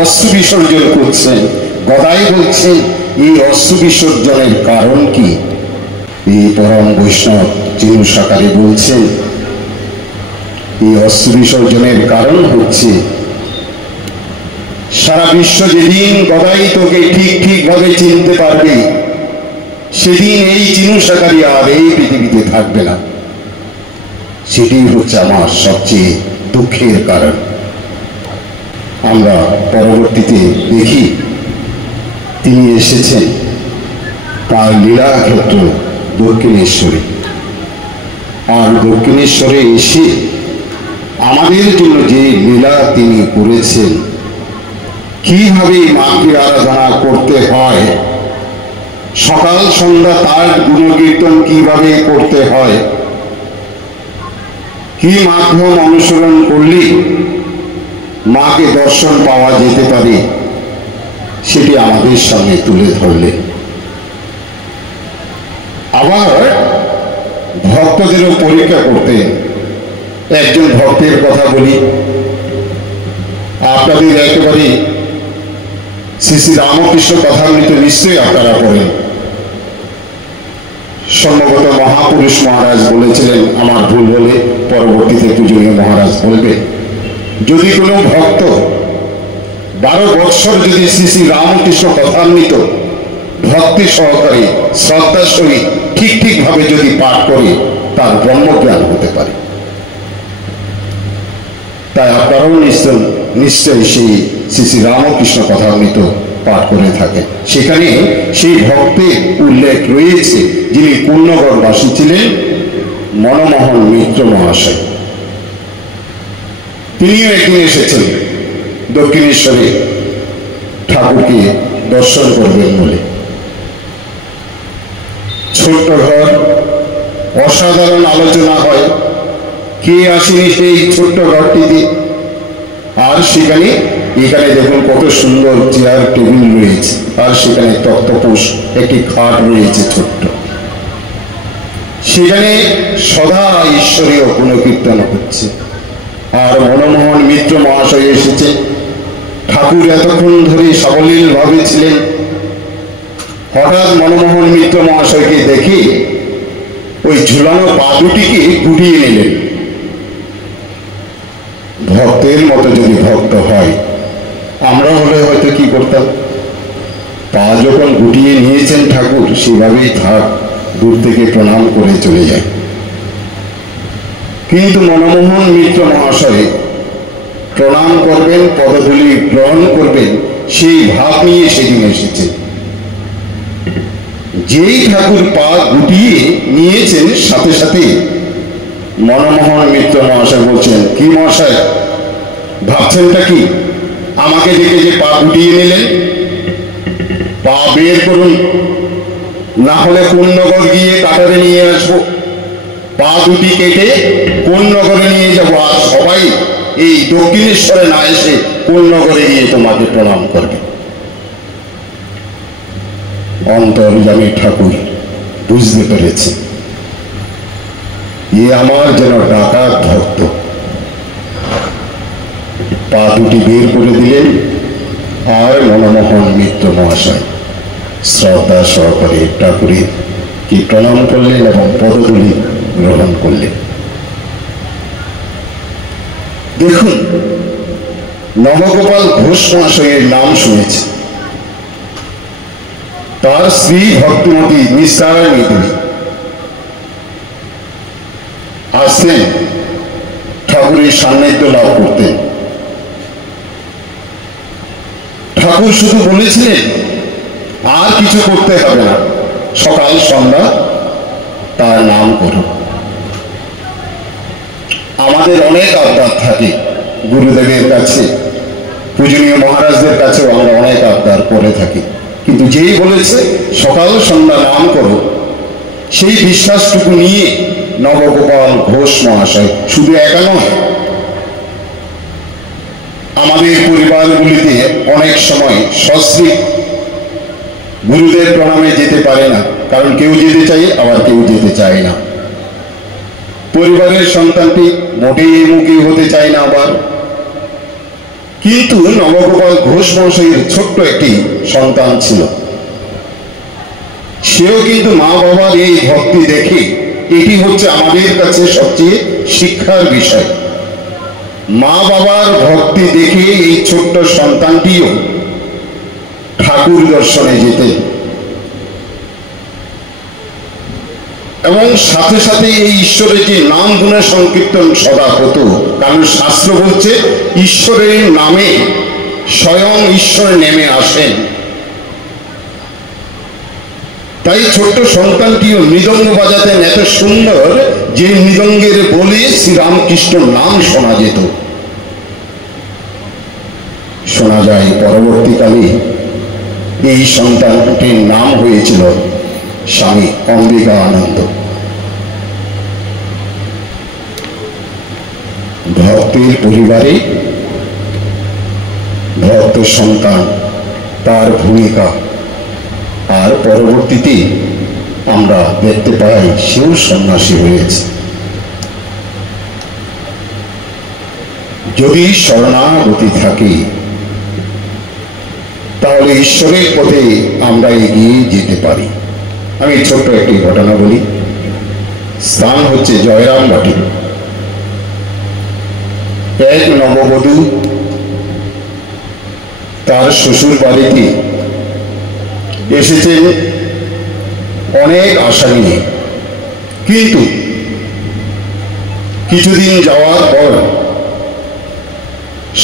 অশ্রু বিসর্জন করছেন। গদাই বলছেন, এই অশ্রু বিসর্জনের কারণ কি? এই পরম বৈষ্ণব চিনু সাকারি বলছেন, এই অশ্রু বিসর্জনের কারণ হচ্ছে সারা বিশ্ব যেদিন গদাই তোকে ঠিক ভাবে চিনতে পারবে, সেদিন এই চিনু সাকারি আর এই পৃথিবীতে থাকবে না। সেটি হচ্ছে আমার সবচেয়ে দুঃখের কারণ। আমরা পরবর্তীতে দেখি তিনি এসেছেন তার লীলাক্ষেত্র দক্ষিণেশ্বরে, আর দক্ষিণেশ্বরে এসে আমাদের জন্য যে লীলা তিনি করেছেন, কিভাবে মাকে আরাধনা করতে হয়, সকাল সন্ধ্যা তার গুণকীর্তন কিভাবে করতে হয়, কি মাধ্যম অনুসরণ করলে মাকে দর্শন পাওয়া যেতে পারে, সেটি আমাদের সামনে তুলে ধরলেন। আবার ভক্তদেরও পরীক্ষা করতেন। একজন ভক্তের কথা বলি, আপনাদের একেবারে শ্রী শ্রী রামকৃষ্ণ কথামৃত নিশ্চয়ই আপনারা পড়েন। সম্ভবত মহাপুরুষ মহারাজ বলেছিলেন, আমার ভুল হলে পরবর্তীতে পূজনীয় মহারাজ বলবে, যদি কোনো ভক্ত 12 বৎসর যদি শ্রী শ্রী রামকৃষ্ণ কথামৃত ভক্তি সহকারে শ্রদ্ধার সহিত ঠিকভাবে যদি পাঠ করে, তার ব্রহ্মজ্ঞান হতে পারে। তাই আপনারাও নিশ্চয়ই সেই শ্রী শ্রী রামকৃষ্ণ কথামৃত পাঠ করে থাকেন। সেখানে সেই ভক্তের উল্লেখ রয়েছে, যিনি পূর্ণগড়বাসী ছিলেন, মনমোহন মিত্র মহাশয়। তিনিও একদিন এসেছেন দক্ষিণেশ্বরে ঠাকুরকে দর্শন করবেন বলে। ছোট্ট ঘর, অসাধারণ আলোচনা হয়, কে আসেনি সেই ছোট্ট ঘরটিতে। আর এখানে দেখুন কত সুন্দর চেয়ার টেবিল রয়েছে, আর সেখানে তক্তপোষ, একটি খাট রয়েছে ছোট্ট। সেখানে সদা ঈশ্বরীয় গুণকীর্তন হচ্ছে। আর মনমোহন মিত্র মহাশয় এসেছে। ঠাকুর এতক্ষণ ধরে সাবলীল ভাবে ছিলেন, হঠাৎ মনমোহন মিত্র মহাশয়কে দেখে ওই ঝুলানো পা দুটিকে গুটিয়ে নিলেন। ভক্তের মতো যদি ভক্ত হয়, আমরা হলে হয়তো কি করতাম, পা যখন গুটিয়ে নিয়েছেন ঠাকুর, সেভাবেই থাক, দূর থেকে প্রণাম করে চলে যায়। কিন্তু মনমোহন মিত্র মহাশয় প্রণাম করবেন, পদধূলি গ্রহণ করবেন, সেই ভাব নিয়ে সেদিন এসেছে। যেই ঠাকুর পা গুটিয়ে নিয়েছেন, সাথে সাথে মনমোহন মিত্র মহাশয় বলছেন, কি মহাশয় ভাবছেনটা কি, আমাকে দেখে যে পা গুটিয়ে নিলেন, পা বের করুন, না হলে কোন নগর গিয়ে কাটারে নিয়ে আসবো, পা দুটি কেটে কোন নগরে নিয়ে যাবো, আর সবাই এই দক্ষিণেশ্বরে না এসে কোন নগরে গিয়ে তোমাকে প্রণাম করবে। অন্তর্যামী ঠাকুর বুঝতে পেরেছে, এ আমার যেন ডাকাত ভক্ত। পা দুটি বের করে দিলেন, আর মনমোহন মিত্র মহাশয় শ্রদ্ধা সহকারে ঠাকুরের কি প্রণাম করলেন এবং পদধূলি গ্রহণ করলেন। দেখুন, নবগোপাল ঘোষ মহাশয়ের নাম শুনেছে। তার স্ত্রী ভক্তিমতী নিস্তারিণী দেবী আসতেন ঠাকুরের সান্নিধ্য লাভ করতেন। ঠাকুর শুধু বলেছিলেন আর কিছু করতে হবে না, সকাল সন্ধ্যা তার নাম করো। আমাদের অনেক আবদার থাকে গুরুদেবের কাছে, পূজনীয় মহারাজদের কাছেও আমরা অনেক আবদার করে থাকি, কিন্তু যেই বলেছে সকাল সন্ধ্যা নাম করো, সেই বিশ্বাসটুকু নিয়ে নবগোপাল ঘোষ মহাশয় শুধু একা নয়, আমাদের পরিবারগুলিতে অনেক সময় সস্ত্রীক গুরুদেব প্রণামে যেতে পারে না, কারণ কেউ যেতে চাই আবার কেউ যেতে চায় না। পরিবারের সন্তানটি মোটেই মুখী হতে চায় না আবার, কিন্তু নবগোপাল ঘোষ মহাশয়ের ছোট্ট একটি সন্তান ছিল, সেও কিন্তু মা বাবার এই ভক্তি দেখে, এটি হচ্ছে আমাদের কাছে সবচেয়ে শিক্ষার বিষয়, মা বাবার ভক্তি দেখে এই ছোট্ট সন্তানটিও ঠাকুর দর্শনে যেতে এবং সাথে সাথে এই ঈশ্বরের যে নাম গুণের সংকীর্তন সদা হতো, কারণ শাস্ত্র বলছে ঈশ্বরের নামে স্বয়ং ঈশ্বর নেমে আসেন। তাই ছোট্ট সন্তানটিও মৃদঙ্গ বাজাতেন এত সুন্দর যে মৃদঙ্গের বলে শ্রীরামকৃষ্ণ নাম শোনা যেত। শোনা যায় পরবর্তীকালে এই সন্তানটির নাম হয়েছিল স্বামী অম্বিকানন্দ। ভক্তের পরিবারে ভক্ত সন্তান, তার ভূমিকা, আর পরবর্তীতে আমরা দেখতে পাই সেও সন্ন্যাসী হয়েছে। যদি শরণাগতি থাকে তাহলে ঈশ্বরের পথে আমরা এগিয়ে যেতে পারি। আমি ছোট্ট একটি ঘটনা বলি। স্থান হচ্ছে জয়রামবাটি। এক নববধূ তার শ্বশুর বাড়িতে এসেছেন অনেক আশা নিয়ে, কিন্তু কিছুদিন যাওয়ার পর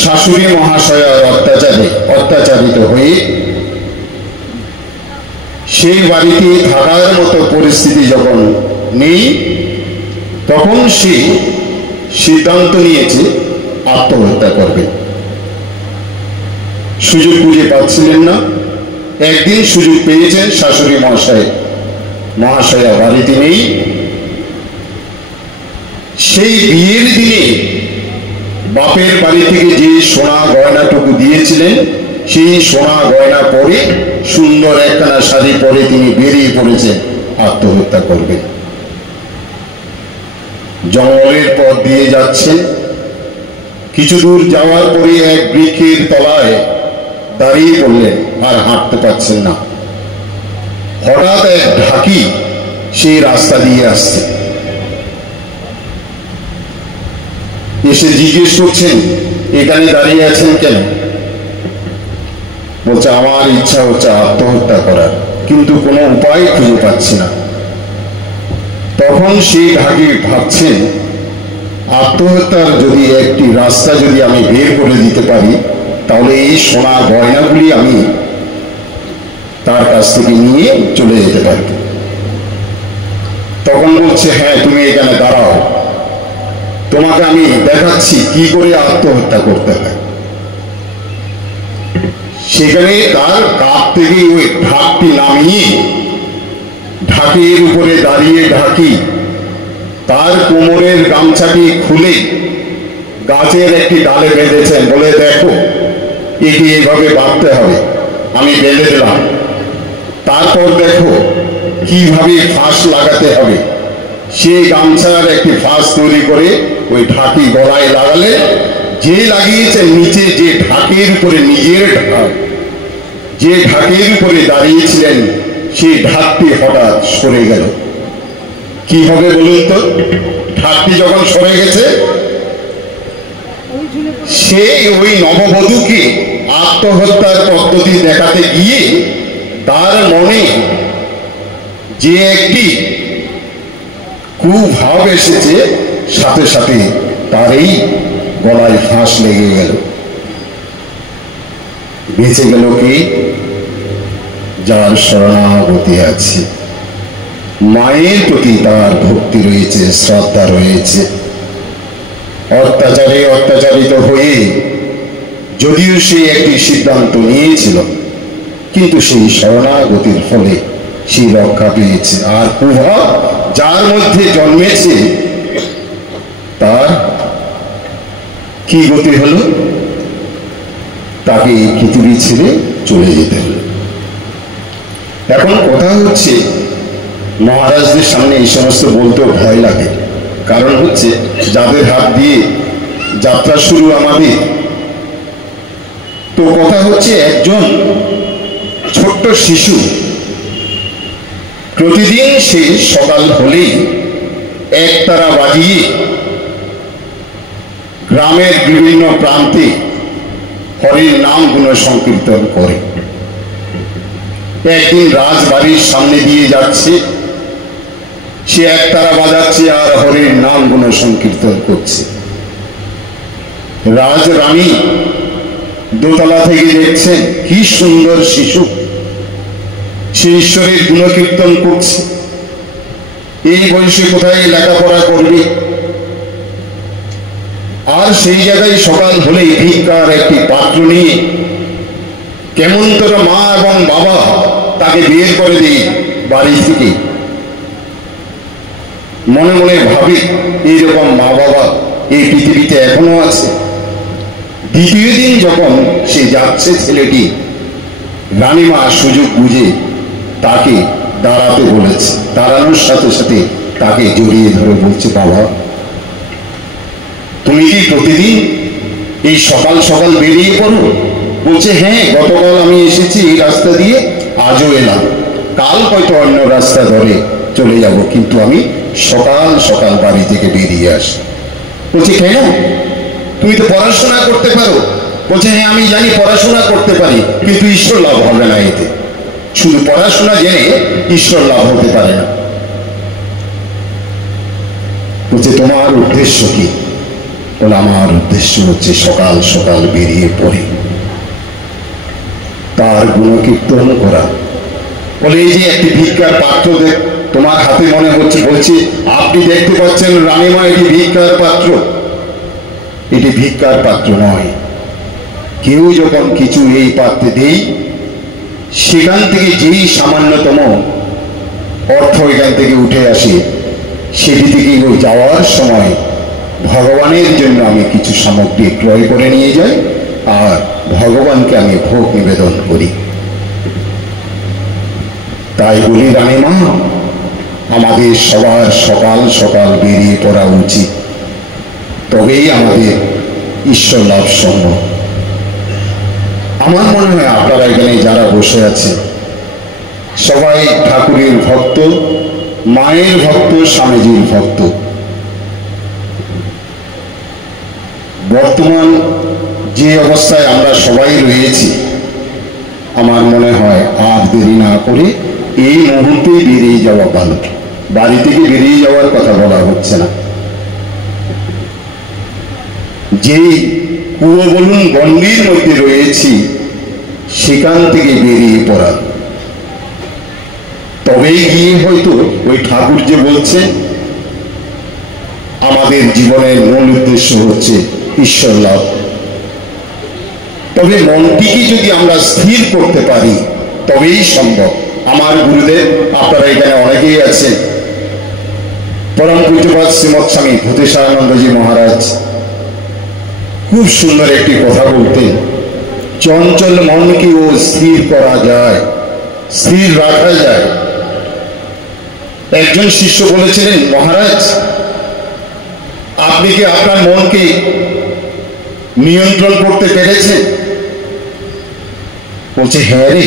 শাশুড়ি মহাশয়ার অত্যাচারিত হয়ে সেই বাড়িতে থাকার মতো পরিস্থিতি যখন নেই, তখন সে সিদ্ধান্ত নিয়েছে আত্মহত্যা করবে। সুযোগ খুঁজে পাচ্ছিলেন না। একদিন সুযোগ পেয়েছেন, শাশুড়ি মহাশয়া বাড়িতে নেই। সেই বিয়ের দিনে বাপের বাড়ি থেকে যে সোনা গয়নাটুকু দিয়েছিলেন, সেই সোনা গয়না পরে সুন্দর একখানা শাড়ি পরে তিনি বেরিয়ে পড়েছেন আত্মহত্যা করবেন। জঙ্গলের পথ দিয়ে যাচ্ছেন। কিছু দূর যাওয়ার পরে এক বৃক্ষের তলায় দাঁড়িয়ে পড়লেন, আর হাঁটতে পারছেন না। হঠাৎ এক ঢাকি সেই রাস্তা দিয়ে আসছে, এসে জিজ্ঞেস করছেন এখানে দাঁড়িয়ে আছেন কেন? বলছে আমার ইচ্ছা হচ্ছে আত্মহত্যা করার, কিন্তু কোনো উপায় খুঁজে পাচ্ছি না। তখন সেই ঢাকি ভাবছেন আত্মহত্যার যদি একটি রাস্তা যদি আমি বের করে দিতে পারি, তাহলে এই সোনা গয়নাগুলি আমি তার কাছ থেকে নিয়ে চলে যেতে পারি। তখন বলছে হ্যাঁ, তুমি এখানে দাঁড়াও, তোমাকে আমি দেখাচ্ছি কি করে আত্মহত্যা করতে হয়। সেখানে তার কাপ থেকে ওই ঢাকটি নামিয়ে ঢাকের উপরে দাঁড়িয়ে ঢাকি তার কোমরের গামছাটি খুলে গাছের একটি ডালে বেঁধেছেন, বলে দেখো এটি এইভাবে বাঁধতে হবে, আমি বেঁধে দিলাম। তারপর দেখো কিভাবে ফাঁস লাগাতে হবে। সেই গামছার একটি ফাঁস তৈরি করে ওই ঢাকি গলায় লাগালে, যে লাগিয়েছেন নিচে যে ঢাকের উপরে নিজের ঢাক, যে ঢাকের উপরে দাঁড়িয়েছিলেন, সেই ঢাকটি হঠাৎ সরে গেল। কি হবে বলুন তো? ঢাকটি যখন সরে গেছে, সে ওই নববধূকে আত্মহত্যার পদ্ধতি দেখাতে গিয়ে তার মনে যে একটি কুভাব এসেছে, সাথে সাথে তার এই গলায় ফাঁস লেগে গেল। বেঁচে গেল কি? যার শরণাগতি আছে, মায়ের প্রতি তার ভক্তি রয়েছে, শ্রদ্ধা রয়েছে। অত্যাচারে অত্যাচারিত হয়ে যদিও সে একটি সিদ্ধান্ত নিয়েছিল, কিন্তু সেই শরণাগতির ফলে সে রক্ষা পেয়েছে। আর প্রভাব যার মধ্যে জন্মেছে তার কি গতি হলো? তাকে এই পৃথিবী ছেড়ে চলে যেতে হলো। এখন কথা হচ্ছে, মহারাজদের সামনে এই সমস্ত বলতেও ভয় লাগে, কারণ হচ্ছে যাদের হাত দিয়ে যাত্রা শুরু আমাদের। তো কথা হচ্ছে, একজন ছোট্ট শিশু প্রতিদিন সে সকাল হলেই একতারা বাজিয়ে গ্রামের বিভিন্ন প্রান্তে হরির নাম গুণ সংকীর্তন করে। একদিন রাজবাড়ির সামনে দিয়ে যাচ্ছে, সে একতারা বাজাচ্ছে আর হরির নাম গুণ সংকীর্তন করছে। রাজরানী দোতলা থেকে দেখছেন কি সুন্দর শিশু, সে ঈশ্বরের গুণকীর্তন করছে। এই বয়সে কোথায় লেখাপড়া করবে? আর সেই জায়গায় সকাল হলেই ভিক্ষার একটি পাত্র নিয়ে কেমন তোর মা এবং বাবা তাকে বের করে দেয় বাড়ি থেকে। মনে মনে ভাবে, এইরকম মা বাবা এই পৃথিবীতে এখনো আছে। দ্বিতীয় দিন যখন সে যাচ্ছে, ছেলেটি রানীমা সুযোগ বুঝে তাকে দাঁড়াতে বলেছে। দাঁড়ানোর সাথে সাথে তাকে জড়িয়ে ধরে বলছে, বাবা তুমি কি প্রতিদিন এই সকাল সকাল বেরিয়ে পড়ো? বলছে, হ্যাঁ, গতকাল আমি এসেছি এই রাস্তা দিয়ে, আজও এলাম, কাল হয়তো অন্য রাস্তা ধরে চলে যাব, কিন্তু আমি সকাল সকাল বাড়ি থেকে বেরিয়ে আসি। বলছে, কেন? তুমি তো পড়াশোনা করতে পারো। বলছে, হ্যাঁ আমি জানি পড়াশোনা করতে পারি, কিন্তু ঈশ্বর লাভ হবে না এতে। শুধু পড়াশোনা জেনে ঈশ্বর লাভ হতে পারে না। বলছে, তোমার উদ্দেশ্য কি? বলে, আমার উদ্দেশ্য হচ্ছে সকাল সকাল বেরিয়ে পড়ে তার গুণকীর্তন করা। বলে, এই যে একটি ভিক্ষার পাত্র তোমার হাতে মনে হচ্ছে। বলছে, আপনি দেখতে পাচ্ছেন রানীমা, এটি ভিক্ষার পাত্র। এটি ভিক্ষার পাত্র নয়। কেউ যখন কিছু এই পাত্রে দেই, সেখান থেকে যেই সামান্যতম অর্থ এখান থেকে উঠে আসে, সেটি থেকে ওই যাওয়ার সময় ভগবানের জন্য আমি কিছু সামগ্রী ক্রয় করে নিয়ে যাই, আর ভগবানকে আমি ভোগ নিবেদন করি। তাই বলি, রানীমা, আমাদের সবার সকাল সকাল বেরিয়ে পড়া উচিত, তবেই আমাদের ঈশ্বর লাভ সম্ভব। আমার মনে হয় আপনারা এখানে যারা বসে আছে সবাই ঠাকুরের ভক্ত, মায়ের ভক্ত, স্বামীজির ভক্ত। বর্তমান যে অবস্থায় আমরা সবাই রয়েছি, আমার মনে হয় আর দেরি না করে এই মুহূর্তে বেরিয়ে যাওয়া ভালো। বাড়ি থেকে বেরিয়ে যাওয়ার কথা বলা হচ্ছে না, যে কুয়ো বলুন গণ্ডির মধ্যে রয়েছি সেখান থেকে বেরিয়ে পড়া। তবেই গিয়ে হয়তো ওই ঠাকুর যে বলছে আমাদের জীবনের মূল উদ্দেশ্য হচ্ছে ঈশ্বর লাভ। তবে মনটিকে যদি আমরা স্থির করতে পারি তবেই সম্ভব। আমার গুরুদেব, আপনারা এখানে অনেকেই আছেন, পরম পূজ্যপাদ শ্রীমৎ স্বামী ভূতেশানন্দজি মহারাজ খুব সুন্দর একটি কথা বলতেন, চঞ্চল মনকে ও স্থির করা যায়, স্থির রাখা যায়। একজন শিষ্য বলেছিলেন, মহারাজ আপনি কি আপনার মনকে নিয়ন্ত্রণ করতে পেরেছেন? বলছে, হ্যাঁ রে,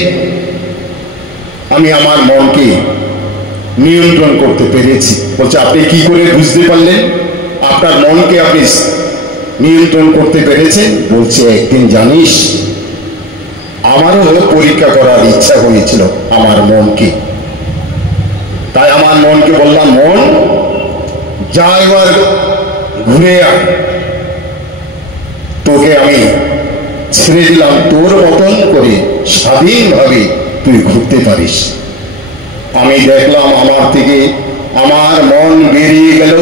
আমি আমার মনকে নিয়ন্ত্রণ করতে পেরেছি। বলছে, আপনি কি করে বুঝতে পারলেন আপনার মনকে আপনি নিয়ন্ত্রণ করতে পেরেছেন? বলছে, একদিন জানিস, আমারও পরীক্ষা করার ইচ্ছা হয়েছিল আমার মনকে। তাই আমার মনকে বললাম, মন যা এবার ঘুরে আয়, তোকে আমি ছেড়ে দিলাম, তোর মতন করে স্বাধীনভাবে তুই তুই ঘুরতে পারিস। আমি দেখলাম আমার থেকে আমার মন বেরিয়ে গেল।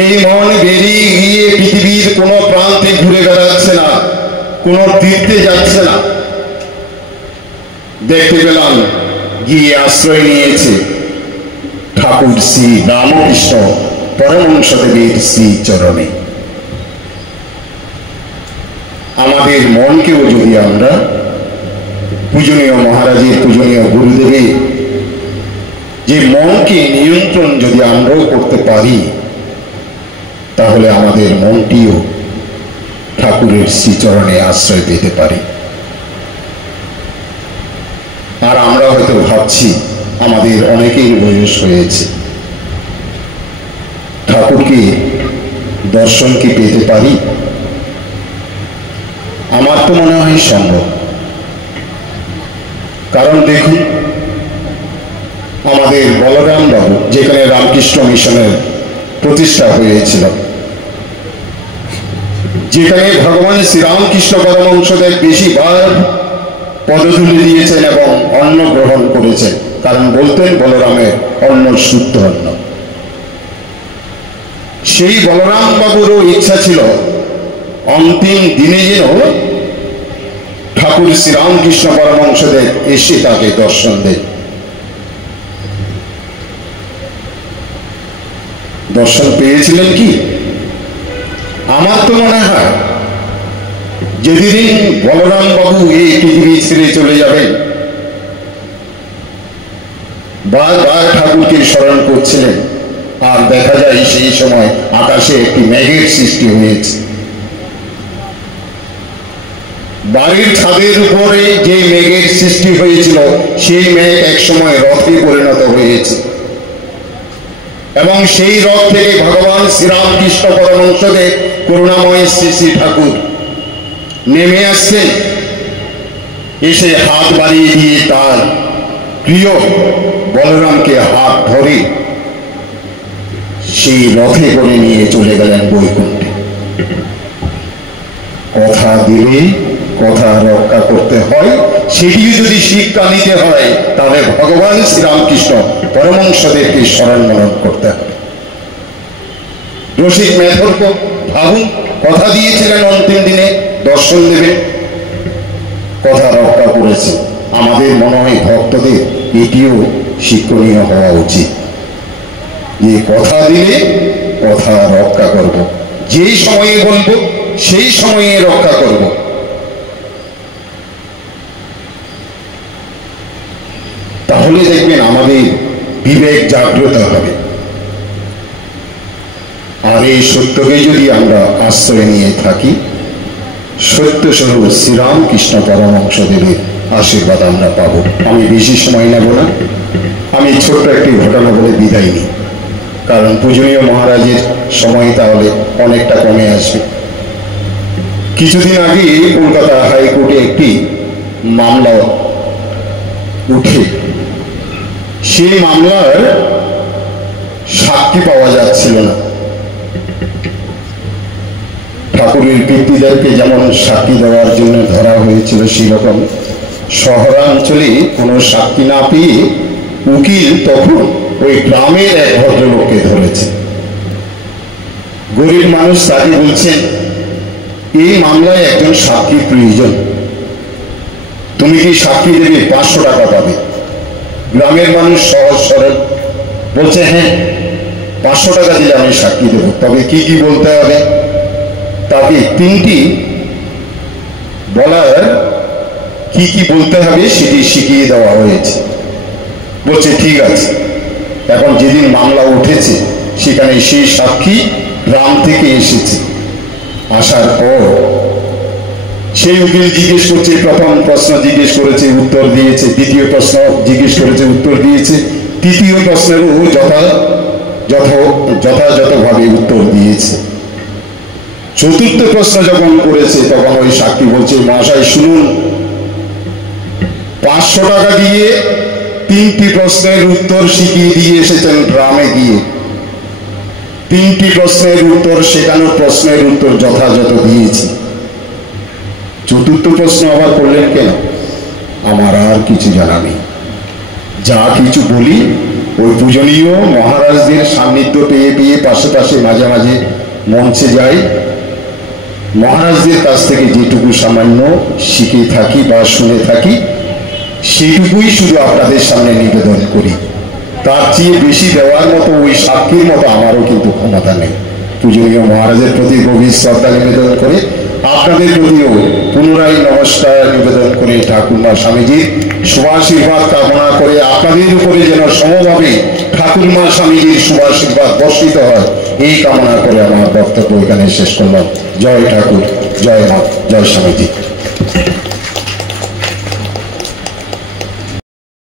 এই মন বেরিয়ে গিয়ে পৃথিবীর কোনো প্রান্তে ঘুরে বেড়াচ্ছে না, কোনো তীর্থে যাচ্ছে না। দেখতে পেলাম গিয়ে আশ্রয় নিয়েছে ঠাকুর শ্রী রামকৃষ্ণ পরমহংসদেবের শ্রী চরণে। আমাদের মনকেও যদি আমরা পূজনীয় মহারাজের, পূজনীয় গুরুদেবের যে মনকে নিয়ন্ত্রণ যদি আমরাও করতে পারি, তাহলে আমাদের মনটিও ঠাকুরের শ্রীচরণে আশ্রয় পেতে পারে। আর আমরা হয়তো ভাবছি আমাদের অনেকেই বয়স হয়েছে, ঠাকুরকে দর্শন কি পেতে পারি? আমার তো মনে হয় সম্ভব। কারণ দেখুন, আমাদের বলরাম বাবু যেখানে রামকৃষ্ণ মিশনের প্রতিষ্ঠা হয়েছিল, যেখানে ভগবান শ্রীরামকৃষ্ণ পরমহংসদেব বেশিবার পদধূলি দিয়েছেন এবং অন্ন গ্রহণ করেছেন, কারণ বলতেন বলরামের অন্ন শুদ্ধ অন্ন। সেই বলরাম বাবুরও ইচ্ছা ছিল অন্তিম দিনে যেন ঠাকুর শ্রীরামকৃষ্ণ পরমহংসদেব এসে তাকে দর্শন দেন। দর্শন পেয়েছিলেন কি? আমার তো মনে হয় যেদিন বলরাম বাবু এই পৃথিবী ছেড়ে চলে যাবেন, বারবার ঠাকুরকে স্মরণ করছিলেন, আর দেখা যায় সেই সময় আকাশে একটি মেঘের সৃষ্টি হয়েছে। বাড়ির ছাদের উপরে যে মেঘের সৃষ্টি হয়েছিল, সেই মেঘ এক সময় রথে পরিণত হয়েছে এবং সেই রথ থেকে ভগবান শ্রীরামকৃষ্ণ পরমহংসদেব করুণাময় শ্রী শ্রী ঠাকুর নেমে আসছেন। এসে হাত বাড়িয়ে দিয়ে তার প্রিয় বলরামকে হাত ধরে সেই রথে করে নিয়ে চলে গেলেন বৈকুণ্ঠে। কথা দিলে কথা রক্ষা করতে হয়, সেটি যদি শিক্ষা নিতে হয় তাহলে ভগবান শ্রীরামকৃষ্ণ পরমহংসদেবকে স্মরণ মনন করতে হবে। রসিক মেথর ভাবুন, কথা দিয়েছিলেন অন্তিম দিনে দর্শন দেবেন, কথা রক্ষা করেছে। আমাদের মনে হয় ভক্তদের এটিও শিক্ষণীয় হওয়া উচিত যে কথা দিলে কথা রক্ষা করব, যেই সময়ে বলবো সেই সময়ে রক্ষা করব। তাহলে দেখবেন আমাদের বিবেক জাগ্রত হবে। আর এই সত্যকে যদি আমরা আশ্রয় নিয়ে থাকি, সত্য স্বরূপ শ্রীরামকৃষ্ণ পরমহংসদেবের আশীর্বাদ আমরা পাবো। আমি বেশি সময় নেব না, আমি ছোট্ট একটি ঘটনা বলে বিদায় নিই, কারণ পূজনীয় মহারাজের সময় তাহলে অনেকটা কমে আসবে। কিছুদিন আগে কলকাতা হাইকোর্টে একটি মামলা উঠে, সেই মামলার সাক্ষী পাওয়া যাচ্ছিল না। ঠাকুরের পিতৃদেবকে যেমন সাক্ষী দেওয়ার জন্য ধরা হয়েছিল, সেরকম শহরাঞ্চলে কোনো সাক্ষী না পেয়ে উকিল তখন ওই গ্রামের এক ভদ্রলোককে ধরেছে। গরিব মানুষ, তাকে বলছেন এই মামলায় একজন সাক্ষী প্রয়োজন, তুমি কি সাক্ষী দেবে? 500 টাকা পাবে। গ্রামের মানুষ সহজ সরল বলছে, হ্যাঁ 500 টাকা দিলে আমি সাক্ষী দেবো, তবে কি কি বলতে হবে? তাকে 3টি বলার কি কি বলতে হবে সেটি শিখিয়ে দেওয়া হয়েছে। বলছে ঠিক আছে। এখন যেদিন মামলা উঠেছে সেখানে সেই সাক্ষী গ্রাম থেকে এসেছে। আসার পর সেই উকিল জিজ্ঞেস করছে, প্রথম প্রশ্ন জিজ্ঞেস করেছে, উত্তর দিয়েছে। দ্বিতীয় প্রশ্ন জিজ্ঞেস করেছে, উত্তর দিয়েছে। তৃতীয় প্রশ্নেরও যথাযথভাবে উত্তর দিয়েছে। চতুর্থ প্রশ্ন যখন করেছে তখন ওই সাক্ষী বলছে, মহাশয় শুনুন, 500 টাকা দিয়ে 3টি প্রশ্নের উত্তর শিখিয়ে দিয়ে এসেছেন গ্রামে গিয়ে। 3টি প্রশ্নের উত্তর শেখানো, প্রশ্নের উত্তর যথাযথ দিয়েছি। চতুর্থ প্রশ্ন আবার করলেন কেন? আমার আর কিছু জানা নেই। যা কিছু বলি ওই পূজনীয় মহারাজদের সান্নিধ্য পেয়ে পেয়ে পাশে পাশে মাঝে মাঝে মঞ্চে যাই, মহারাজদের কাছ থেকে যেটুকু সামান্য শিখে থাকি বা শুনে থাকি সেটুকুই শুধু আপনাদের সামনে নিবেদন করি। তার চেয়ে বেশি দেওয়ার মতো ওই সাক্ষীর মতো আমারও কিন্তু ক্ষমতা নেই। পূজনীয় মহারাজের প্রতি গভীর শ্রদ্ধা নিবেদন করে আপনাদের প্রতিও পুনরায় নমস্কার নিবেদন করে ঠাকুরমা স্বামীজির শুভাশীর্বাদ কামনা করে আপনাদের উপরে যেন সমভাবে ঠাকুরমা স্বামীজির শুভাশীর্বাদ বর্ষিত হয় এই কামনা করে আমার বক্তব্য এখানে শেষ করলাম। জয় ঠাকুর, জয় মা, জয় স্বামীজি।